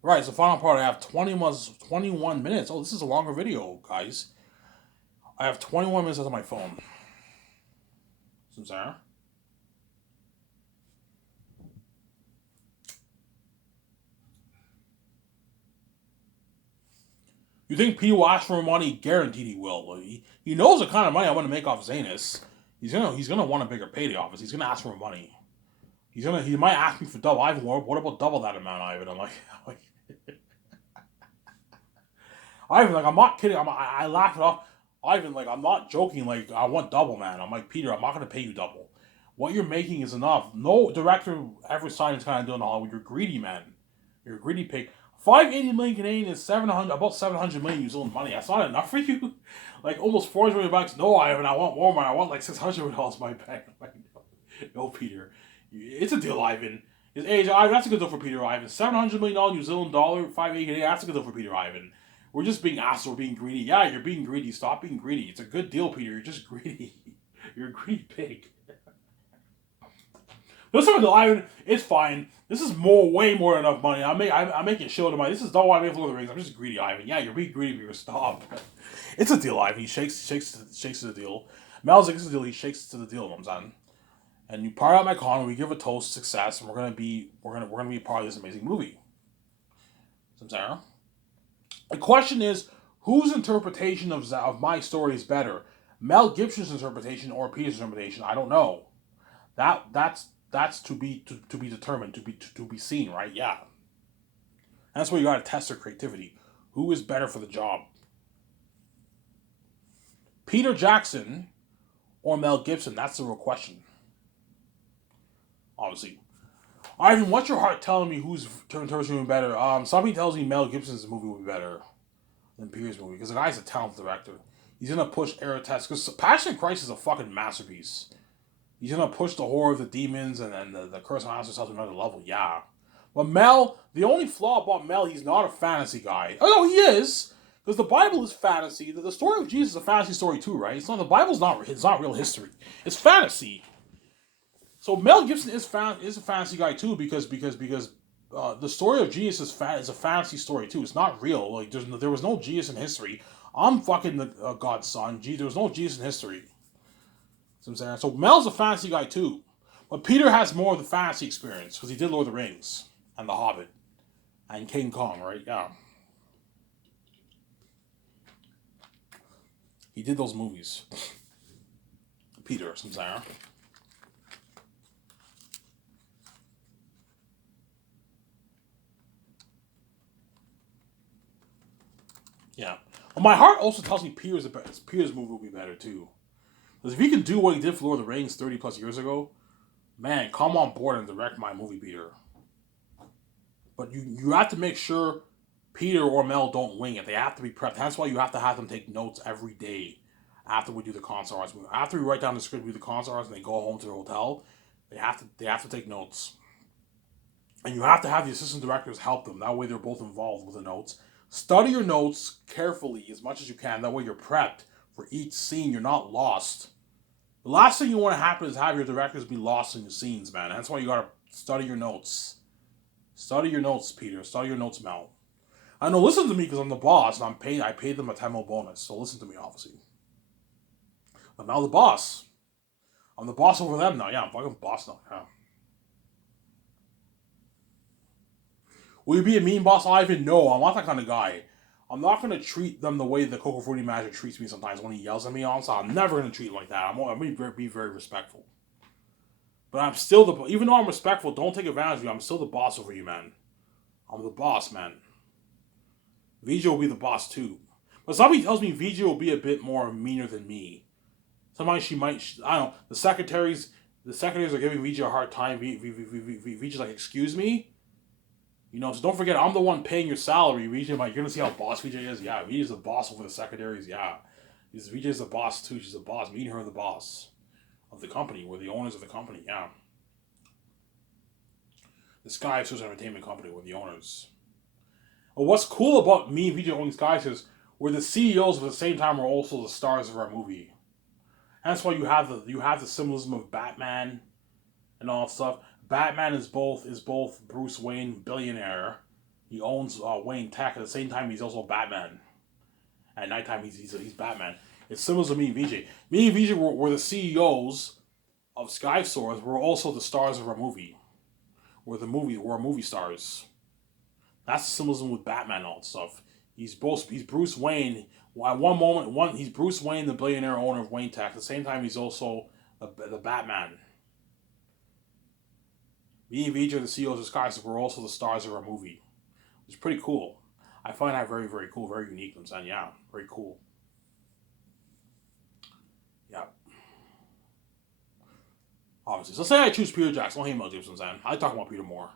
Right, so final part, I have 21 minutes. Oh, this is a longer video, guys. I have 21 minutes on my phone. Sarah. You think P will ask for money? Guaranteed he will. He knows the kind of money I want to make off Zanus. He's gonna want a bigger payday off us. He's gonna ask for money. He might ask me for double. Ivan, what about double that amount, Ivan? I'm like Ivan, like I'm not kidding. I laugh it off. Ivan, like I'm not joking. Like I want double, man. I'm like Peter. I'm not gonna pay you double. What you're making is enough. No director ever signed this kind of deal in Hollywood. You're greedy, man. You're a greedy pig. 580 million Canadian is 700, about 700 million New Zealand money. That's not enough for you. Like almost 400 million bucks. No, Ivan, I want more, man. I want like $600 in my bank. I'm like, no, Peter. It's a deal, Ivan. His age, Ivan, that's a good deal for Peter Ivan. $700 million New Zealand dollar, 580. That's a good deal for Peter Ivan. We're just being assholes. We're being greedy. Yeah, you're being greedy. Stop being greedy. It's a good deal, Peter. You're just greedy. You're a greedy pig. Listen to the Ivan. It's fine. This is way more than enough money. I'm making shit out of money. This is not why I make Lord of the Rings. I'm just greedy, Ivan. Yeah, you're being greedy, Peter. Stop. It's a deal, Ivan. He shakes to the deal. Mel's like, it's a deal. He shakes to the deal, Ramzan. And you part out my con. We give a toast, success, and we're gonna be part of this amazing movie. Samsara. The question is, whose interpretation of my story is better? Mel Gibson's interpretation or Peter's interpretation? I don't know. That's to be determined, to be seen, right? Yeah. And that's where you gotta test their creativity. Who is better for the job? Peter Jackson or Mel Gibson? That's the real question. Obviously. Ivan, what's your heart telling me whose interpretation will be better? Something tells me Mel Gibson's movie will be better than Peter's movie because the guy's a talented director. He's gonna push error test because Passion Christ is a fucking masterpiece. He's gonna push the horror of the demons and then the curse of monsters to another level. Yeah, but Mel, the only flaw about Mel, he's not a fantasy guy. Oh no, he is because the Bible is fantasy. The story of Jesus is a fantasy story too, right? It's not the Bible's not. It's not real history. It's fantasy. So Mel Gibson is a fantasy guy too because the story of Jesus is a fantasy story too. It's not real. Like there was no Jesus in history. I'm fucking the God's son. There was no Jesus in history. So I'm saying, so Mel's a fantasy guy too, but Peter has more of the fantasy experience because he did Lord of the Rings and The Hobbit and King Kong, right? Yeah, he did those movies. Peter, so I'm saying, yeah. Well, my heart also tells me Peter's movie will be better too. Because if he can do what he did for Lord of the Rings 30 plus years ago, man, come on board and direct my movie, Peter. But you have to make sure Peter or Mel don't wing it. They have to be prepped. That's why you have to have them take notes every day after we do the concert arts. After we write down the script, we do the concert arts, and they go home to the hotel. They have to take notes, and you have to have the assistant directors help them. That way, they're both involved with the notes. Study your notes carefully as much as you can. That way, you're prepped for each scene. You're not lost. The last thing you want to happen is have your directors be lost in the scenes, man. That's why you gotta study your notes. Study your notes, Peter. Study your notes, Mel. I know. Listen to me because I'm the boss and I'm paid. I paid them a 10 mil bonus, so listen to me, obviously. But now the boss. I'm the boss over them now. Yeah, I'm fucking boss now. Yeah. Will you be a mean boss, Ivan? No, I'm not that kind of guy. I'm not gonna treat them the way the Coco Fruity manager treats me sometimes when he yells at me on. So I'm never gonna treat him like that. I'm gonna be very respectful. But I'm still even though I'm respectful, don't take advantage of me. I'm still the boss over you, man. I'm the boss, man. VJ will be the boss too. But somebody tells me VJ will be a bit more meaner than me. Sometimes she might. I don't know. The secretaries are giving VJ a hard time. VJ's like, excuse me. So don't forget, I'm the one paying your salary. VJ, like, you're gonna see how boss VJ is. Yeah, VJ's the boss over the secretaries. Yeah, VJ's the boss too. She's the boss. Me and her are the boss of the company. We're the owners of the company. Yeah, the Sky Social Entertainment Company. We're the owners. But what's cool about me and VJ owning Sky is we're the CEOs, but at the same time we're also the stars of our movie. And that's why you have the symbolism of Batman and all that stuff. Batman is both Bruce Wayne, billionaire, He owns Wayne Tech. At the same time, he's also Batman. At nighttime, he's Batman. It's similar to me and VJ. Me and VJ were the CEOs of Sky Source. We're also the stars of our movie. We're movie stars. That's the symbolism with Batman and all that stuff. He's Bruce Wayne. At one moment, he's Bruce Wayne, the billionaire owner of Wayne Tech. At the same time, he's also the Batman. Me and VJ are the CEOs of Sky Source. We're also the stars of our movie. It's pretty cool. I find that very, very cool, very unique. I'm saying, yeah, very cool. Yeah. Obviously. So say I choose Peter Jackson. Don't hate Mel Gibson, saying. I talk about Peter more.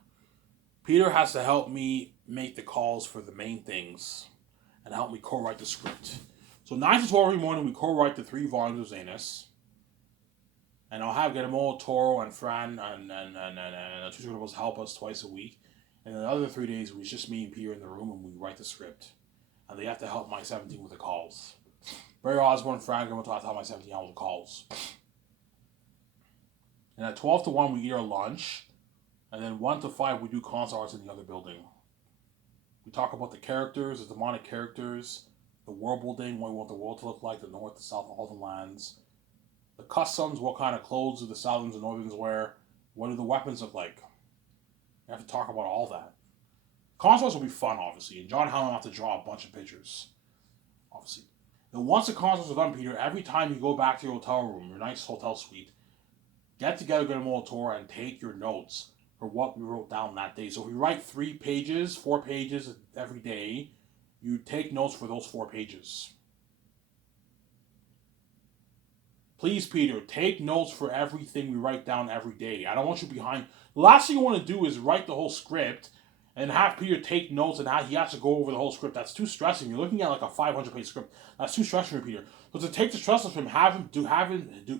Peter has to help me make the calls for the main things and help me co-write the script. So 9 to 12 every morning, we co-write the 3 volumes of Zanus. And I'll have Guillermo, Toro, and Fran and two scribbles help us twice a week. And the other 3 days, it was just me and Peter in the room, and we write the script. And they have to help my 17 with the calls. Barry Osborne, Frank, and we'll talk about my 17 with the calls. And at 12 to 1, we eat our lunch. And then 1 to 5, we do consult arts in the other building. We talk about the characters, the demonic characters, the world building, what we want the world to look like, the north, the south, all the lands. The customs, what kind of clothes do the Southerns and Northerns wear? What do the weapons look like? You have to talk about all that. Consoles will be fun, obviously, and John Howland will have to draw a bunch of pictures, obviously. Then once the consoles are done, Peter, every time you go back to your hotel room, your nice hotel suite, get together, get a Molitor, and take your notes for what we wrote down that day. So if we write 3 pages, 4 pages every day, you take notes for those 4 pages. Please, Peter, take notes for everything we write down every day. I don't want you behind. The last thing you want to do is write the whole script and have Peter take notes and he has to go over the whole script. That's too stressing. You're looking at like a 500-page script. That's too stressing for Peter. So to take the stress off him,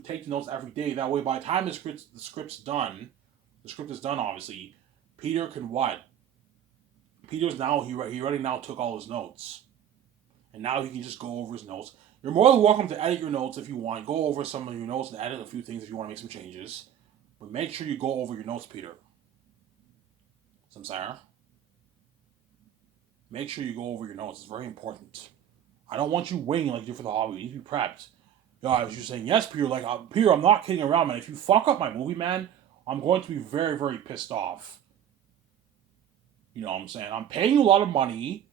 take the notes every day. That way, by the time the script is done, obviously, Peter can what? Peter's now, he already now took all his notes. And now he can just go over his notes. You're more than welcome to edit your notes if you want. Go over some of your notes and edit a few things if you want to make some changes. But make sure you go over your notes, Peter. Samsara. Make sure you go over your notes. It's very important. I don't want you winging like you do for the hobby. You need to be prepped. Yeah, I was just saying, yes, Peter. Like, Peter, I'm not kidding around, man. If you fuck up my movie, man, I'm going to be very, very pissed off. You know what I'm saying? I'm paying you a lot of money.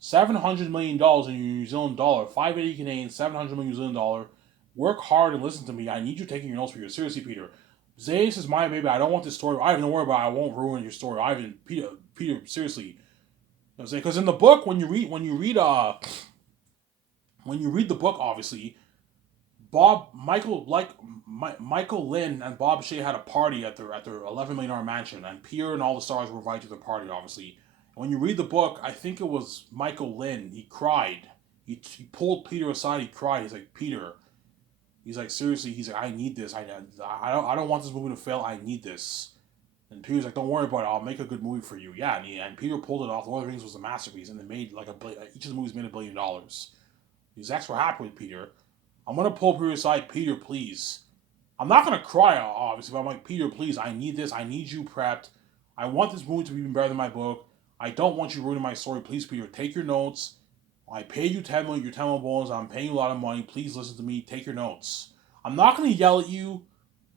$700 million in New Zealand dollar, 580 Canadian, 700 million New Zealand dollar. Work hard and listen to me. I need you taking your notes, Peter. Seriously, Peter. Zayas is my baby. I don't want this story. I don't worry about it. I won't ruin your story. Peter, seriously. You know what I'm saying? Because in the book, when you read the book, obviously, Michael Lynn and Bob Shea had a party at their $11 million mansion, and Peter and all the stars were invited to the party, obviously. When you read the book, I think it was Michael Lynn. He cried. He pulled Peter aside. He cried. He's like, Peter. He's like, seriously. He's like, I need this. I don't want this movie to fail. I need this. And Peter's like, don't worry about it. I'll make a good movie for you. Yeah, and Peter pulled it off. Lord of the Rings was a masterpiece, and they made like each of the movies made $1 billion. The execs were happy with Peter. I'm gonna pull Peter aside. Peter, please. I'm not gonna cry, obviously, but I'm like, Peter, please. I need this. I need you prepped. I want this movie to be even better than my book. I don't want you ruining my story. Please, Peter, take your notes. I paid you 10 million, your 10 million bonus. I'm paying you a lot of money. Please listen to me. Take your notes. I'm not going to yell at you.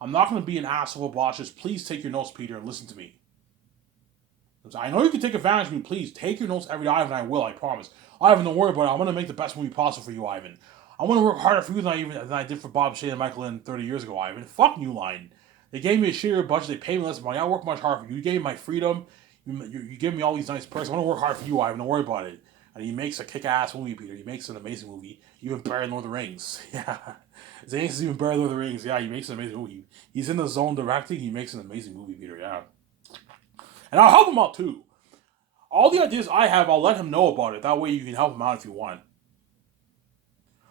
I'm not going to be an asshole boss. Just please take your notes, Peter, and listen to me. I know you can take advantage of me. Please take your notes every day, Ivan. I will. I promise. Ivan, don't worry about it. I'm going to make the best movie possible for you, Ivan. I'm going to work harder for you than I did for Bob Shea and Michael Lynn 30 years ago, Ivan. Fuck New Line. They gave me a shittier budget. They paid me less money. I work much harder for you. You gave me my freedom. You give me all these nice perks. I'm going to work hard for you, Ivan. Don't worry about it. And he makes a kick-ass movie, Peter. He makes an amazing movie. Even better than Lord of the Rings. Yeah. Zane's is even better than Lord of the Rings. Yeah, he makes an amazing movie. He's in the zone directing. He makes an amazing movie, Peter. Yeah. And I'll help him out, too. All the ideas I have, I'll let him know about it. That way you can help him out if you want.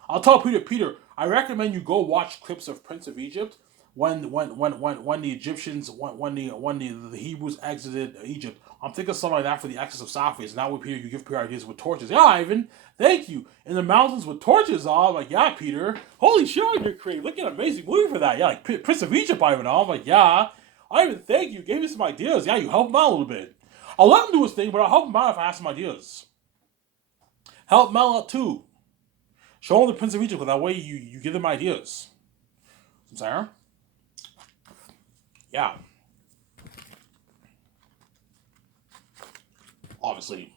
I'll tell Peter, I recommend you go watch clips of Prince of Egypt when the Egyptians, when the Hebrews exited Egypt. I'm thinking something like that for the Exodus of Sapphias. And that way, Peter, you give Peter ideas with torches. Yeah, Ivan, thank you. In the mountains with torches. I'm like, yeah, Peter. Holy shit, you're creative. Look at an amazing movie for that. Yeah, like Prince of Egypt, Ivan. I'm like, yeah. Ivan, thank you. Gave me some ideas. Yeah, you helped him out a little bit. I'll let him do his thing, but I'll help him out if I have some ideas. Help Mel out too. Show him the Prince of Egypt, because that way you give them ideas. I'm saying? Yeah. Obviously.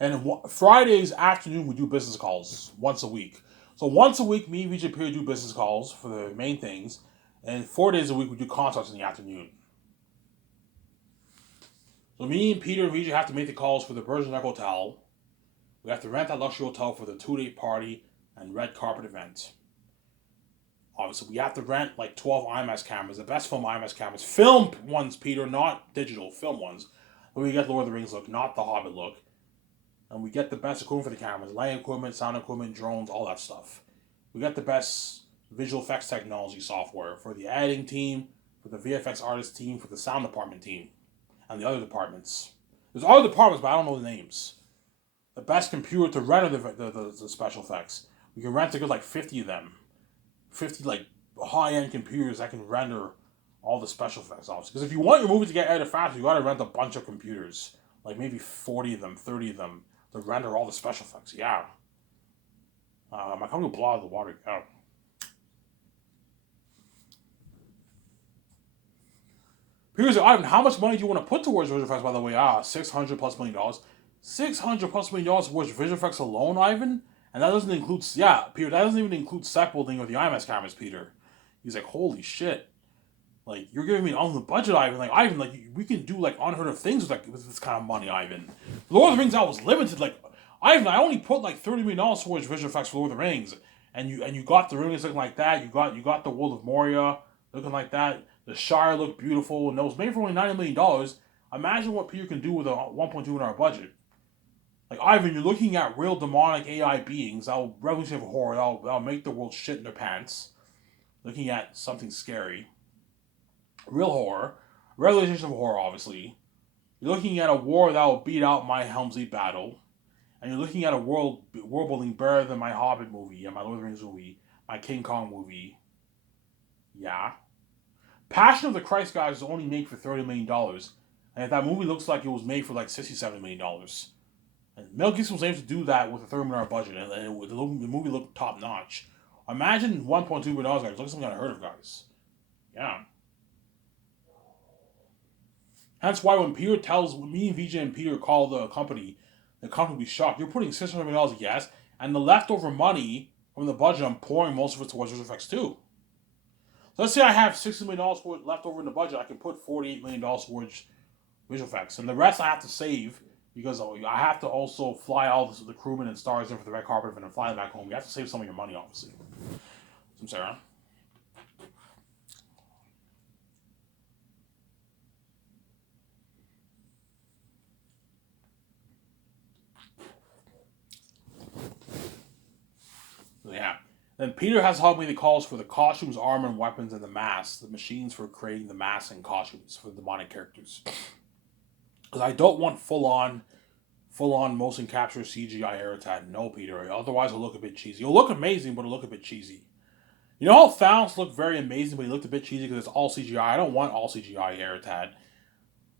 And Fridays afternoon, we do business calls once a week. So once a week, me and VJ Peter do business calls for the main things. And 4 days a week, we do consults in the afternoon. So me and Peter and VJ have to make the calls for the Virgin Lake Hotel. We have to rent that luxury hotel for the 2-day party and red carpet event. Obviously, we have to rent like 12 IMAX cameras, the best film IMAX cameras. Film ones, Peter, not digital, film ones. Where we get Lord of the Rings look, not the Hobbit look. And we get the best equipment for the cameras, lighting equipment, sound equipment, drones, all that stuff. We get the best visual effects technology software for the editing team, for the VFX artist team, for the sound department team, and the other departments. There's other departments, but I don't know the names. The best computer to render the special effects. We can rent a good like 50 of them. 50 like high-end computers that can render all the special effects, obviously. Because if you want your movie to get edited faster, you gotta rent a bunch of computers. Like maybe 40 of them, 30 of them, to render all the special effects. Yeah. My company will blow out of the water. Yeah. Here's Ivan, how much money do you want to put towards visual effects, by the way? $600+ million. $600+ million towards visual effects alone, Ivan? And that doesn't include, yeah, Peter, that doesn't even include set building or the IMAX cameras, Peter. He's like, holy shit. Like, you're giving me an unlimited budget, Ivan. Like, Ivan, like, we can do, like, unheard of things with this kind of money, Ivan. Lord of the Rings, I was limited. Like, Ivan, I only put, like, $30 million towards visual effects for Lord of the Rings. And you got the rings looking like that. You got the World of Moria looking like that. The Shire looked beautiful. And it was made for only $90 million. Imagine what Peter can do with a $1.2 million budget. Like, Ivan, you're looking at real demonic AI beings that'll revolutionize horror, that'll make the world shit in their pants. Looking at something scary. Real horror. Revelation of horror, obviously. You're looking at a war that will beat out my Helmsley battle. And you're looking at a world building better than my Hobbit movie and my Lord of the Rings movie, my King Kong movie. Yeah. Passion of the Christ, guys, was only made for $30 million. And if that movie looks like it was made for like $67 million. And Mel Gibson was able to do that with a $30 million budget, and the movie looked top notch. Imagine $1.2 million, guys. Look at something unheard of, guys. Yeah. That's why when Peter when me and VJ and Peter call the company will be shocked. You're putting $600 million, yes, and the leftover money from the budget, I'm pouring most of it towards visual effects too. So let's say I have $60 million left over in the budget. I can put $48 million towards visual effects, and the rest I have to save. Because I have to also fly all the crewmen and stars in for the red carpet and then fly them back home. You have to save some of your money, obviously. Some Sarah. Yeah. Then Peter has helped me the calls for the costumes, armor, and weapons, and the masks. The machines for creating the masks and costumes for the demonic characters. Because I don't want full-on motion capture CGI Eritad. No, Peter. Otherwise, it'll look a bit cheesy. It'll look amazing, but it'll look a bit cheesy. You know how Thanos looked very amazing, but he looked a bit cheesy because it's all CGI? I don't want all CGI Eritad.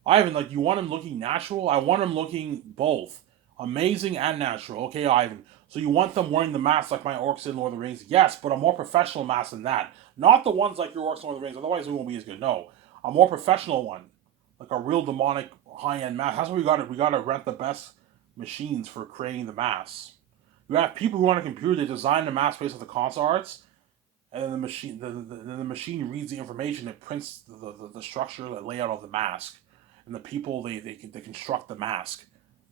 Ivan, like, you want him looking natural? I want him looking both amazing and natural. Okay, Ivan. So you want them wearing the masks like my orcs in Lord of the Rings? Yes, but a more professional mask than that. Not the ones like your orcs in Lord of the Rings. Otherwise, it won't be as good. No, a more professional one, like a real demonic high-end mask. That's what we got. We got to rent the best machines for creating the masks. You have people who on a computer, they design the mask based on the console arts, and then the machine reads the information. It prints the structure, the layout of the mask, and the people they construct the mask.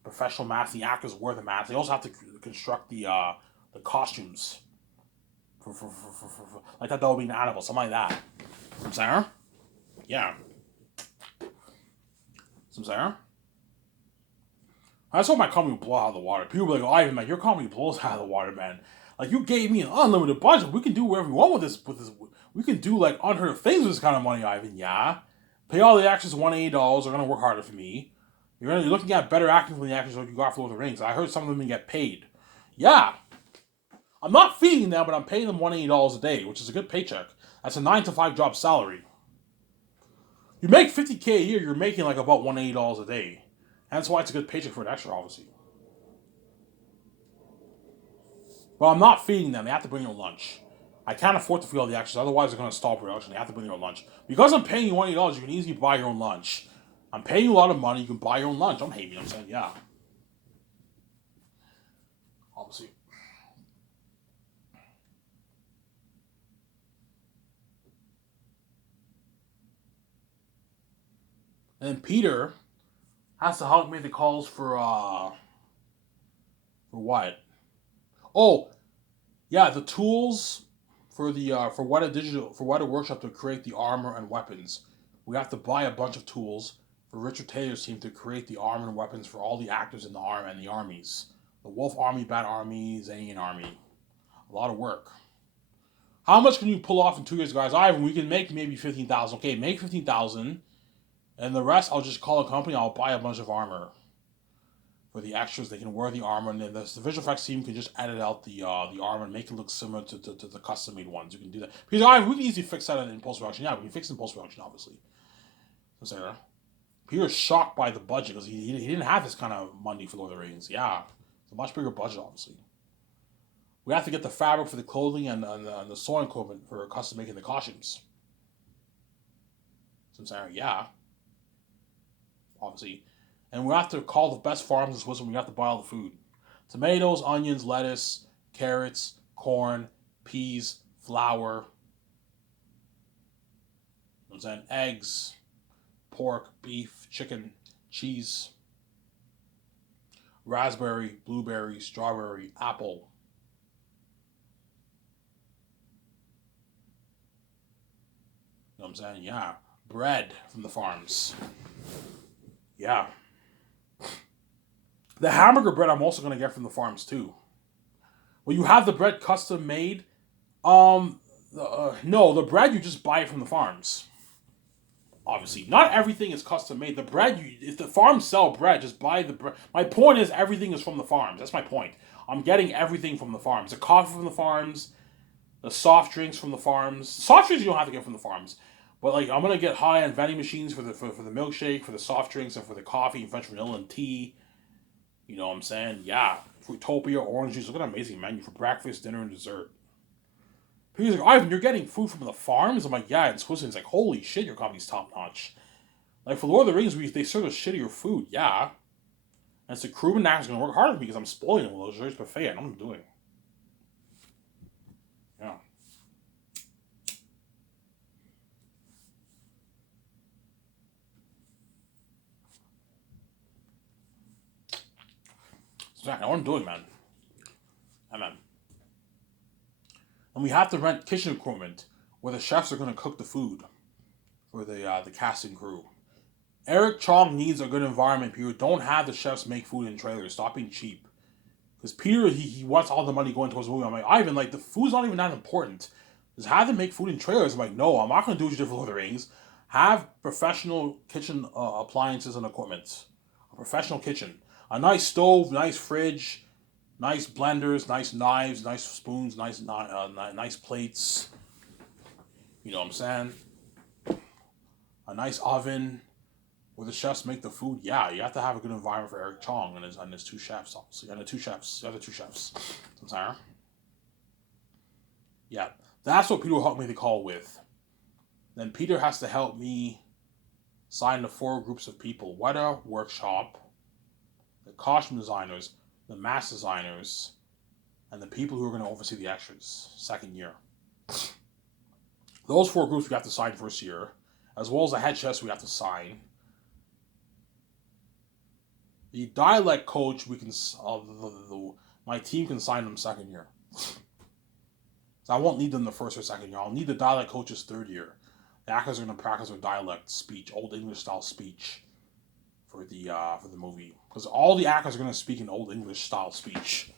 Professional mask. The actors wear the mask. They also have to construct the costumes for like that would be an animal, something like that. Some Sarah? Yeah. Some Sarah? I just hope my company will blow out of the water. People will be like, oh, Ivan, man, your company blows out of the water, man. Like, you gave me an unlimited budget. We can do whatever we want with this. We can do, like, unheard of things with this kind of money, Ivan. Yeah. Pay all the actors $180. They're going to work harder for me. You're looking at better acting than the actors you got for Lord of the Rings. I heard some of them get paid. Yeah. I'm not feeding them, but I'm paying them $180 a day, which is a good paycheck. That's a 9-to-5 job salary. You make $50K a year, you're making, like, about $180 a day. Hence why it's a good paycheck for an extra, obviously. Well, I'm not feeding them. They have to bring their lunch. I can't afford to feed all the extras. Otherwise, they're going to stall production. They have to bring their own lunch. Because I'm paying you $20, you can easily buy your own lunch. I'm paying you a lot of money. You can buy your own lunch. I'm hating. I'm saying, yeah. Obviously. And then Peter has to help make the calls for what? Oh, yeah, the tools for what a digital for what a workshop to create the armor and weapons. We have to buy a bunch of tools for Richard Taylor's team to create the armor and weapons for all the actors in the arm and the armies. The Wolf Army, Bat Army, Xanian Army. A lot of work. How much can you pull off in 2 years, guys? Ivan, we can make maybe 15,000. Okay, make 15,000, and the rest I'll just call a company. I'll buy a bunch of armor for the extras. They can wear the armor, and then the visual effects team can just edit out the armor and make it look similar to the custom made ones. You can do that because we can easily fix that in post production. Yeah, we can fix it in post production, obviously. So Peter was shocked by the budget because he didn't have this kind of money for Lord of the Rings. Yeah, it's a much bigger budget, obviously. We have to get the fabric for the clothing and the sewing equipment for custom making the costumes. So I'm saying, yeah, obviously. And we have to call the best farms in Switzerland. We have to buy all the food: tomatoes, onions, lettuce, carrots, corn, peas, flour. You know what I'm saying, eggs, pork, beef, chicken, cheese, raspberry, blueberry, strawberry, apple. You know what I'm saying? Yeah. Bread from the farms. Yeah. The hamburger bread I'm also gonna get from the farms too. Well, you have the bread custom made. No, the bread you just buy it from the farms. Obviously, not everything is custom made. The bread, if the farms sell bread, just buy the bread. My point is, everything is from the farms. That's my point. I'm getting everything from the farms. The coffee from the farms, the soft drinks from the farms. Soft drinks you don't have to get from the farms, but like I'm gonna get high end vending machines for the milkshake, for the soft drinks, and for the coffee and French vanilla and tea. You know what I'm saying? Yeah, Fruitopia, orange juice. Look at an amazing menu for breakfast, dinner, and dessert. He's like, Ivan, you're getting food from the farms? I'm like, yeah, in Switzerland. He's like, holy shit, your company's top notch. Like, for Lord of the Rings, they serve us shittier food, yeah. And so Crewman now is going to work harder for me because I'm spoiling him with those luxurious buffet. I know what I'm doing. Yeah. So, I know what I'm doing, man. Man. And we have to rent kitchen equipment where the chefs are going to cook the food for the casting crew. Eric Chong needs a good environment. People don't have the chefs make food in trailers. Stop being cheap. Because Peter, he wants all the money going towards the movie. I'm like, Ivan, like, the food's not even that important. Just have them make food in trailers. I'm like, no, I'm not going to do what you did for Lord of the Rings. Have professional kitchen appliances and equipment. A professional kitchen. A nice stove, nice fridge, nice blenders, nice knives, nice spoons, nice plates. You know what I'm saying? A nice oven where the chefs make the food. Yeah, you have to have a good environment for Eric Chong and his two chefs, obviously. And the other two chefs. Sometimes. Yeah. That's what Peter will help me to call with. Then Peter has to help me sign the four groups of people: Weta Workshop, the costume designers, the mask designers, and the people who are going to oversee the extras second year. Those four groups we have to sign first year, as well as the head chefs we have to sign. The dialect coach we can my team can sign them second year. So I won't need them the first or second year. I'll need the dialect coaches third year. The actors are going to practice their dialect speech, old English style speech, for the movie, because all the actors are going to speak in old English style speech.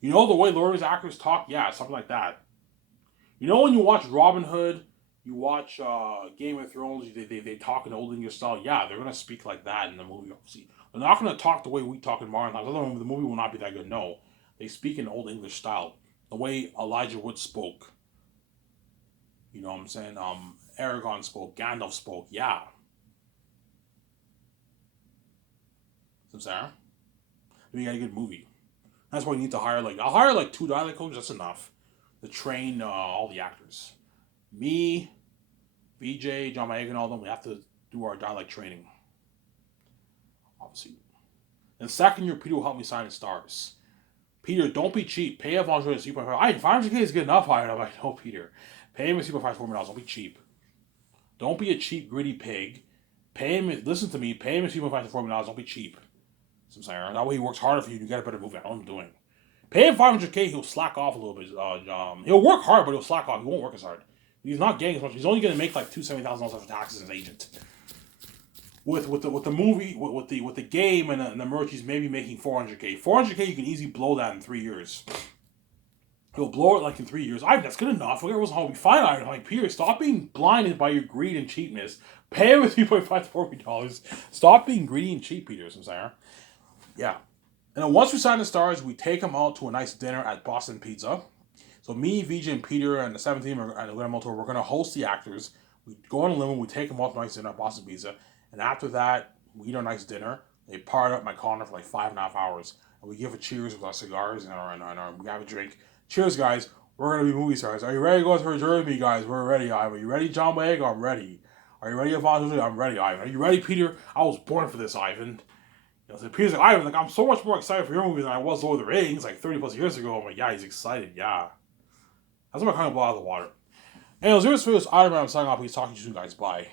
You know the way Lord's actors talk? Yeah, something like that. You know when you watch Robin Hood, you watch Game of Thrones, they talk in old English style? Yeah, they're going to speak like that in the movie, obviously. They're not going to talk the way we talk in modern times. Otherwise, the movie will not be that good. No. They speak in old English style. The way Elijah Wood spoke. You know what I'm saying? Aragorn spoke. Gandalf spoke. Yeah. I'm saying? We got a good movie. That's why you need to hire I'll hire like 2 dialect coaches. That's enough to train all the actors. Me, VJ, John Mayer, and all them. We have to do our dialect training, obviously. And second year, Peter will help me sign the stars. Peter, don't be cheap. Pay Avon Jordan 3.5. 500K is good enough. I'm like, no, Peter. Pay him a 3.5 $4 million. Don't be cheap. Don't be a cheap, gritty pig. Pay him. Listen to me. Pay him a 3.5 to $4 million. Don't be cheap. So I'm saying that way he works harder for you to get a better movie. I know what I'm doing. Pay him 500K. He'll slack off a little bit. He'll work hard, but he'll slack off. He won't work as hard. He's not getting as much. He's only going to make like $270,000 after taxes as an agent. With the movie, with the game and the merch, he's maybe making 400K. 400K, you can easily blow that in 3 years. He'll blow it like in 3 years. That's good enough. Whatever was how we find out. I'm like, Peter, stop being blinded by your greed and cheapness. Pay him with $3.5 to $4 million. Stop being greedy and cheap, Peter. I'm saying, yeah. And then once we sign the stars, we take him out to a nice dinner at Boston Pizza. So me, VJ, and Peter, and the 7th team and the Guillermo tour, we're going to host the actors. We go on a limo, we take them out to a nice dinner at Boston Pizza. And after that, we eat our nice dinner. They part up my corner for like 5.5 hours. And we give a cheers with our cigars and we have a drink. Cheers, guys. We're going to be movie stars. Are you ready to go to a journey with me, guys? We're ready, Ivan. Are you ready, John Boyega? I'm ready. Are you ready, Yvonne? I'm ready, Ivan. Are you ready, Peter? I was born for this, Ivan. So Peter's like, Ivan, I'm so much more excited for your movie than I was Lord of the Rings, like 30 plus years ago. I'm like, yeah, he's excited, yeah. That's what kind of blow out of the water. Anyways, here's Iron Man. I'm signing off. He's talking to you guys. Bye.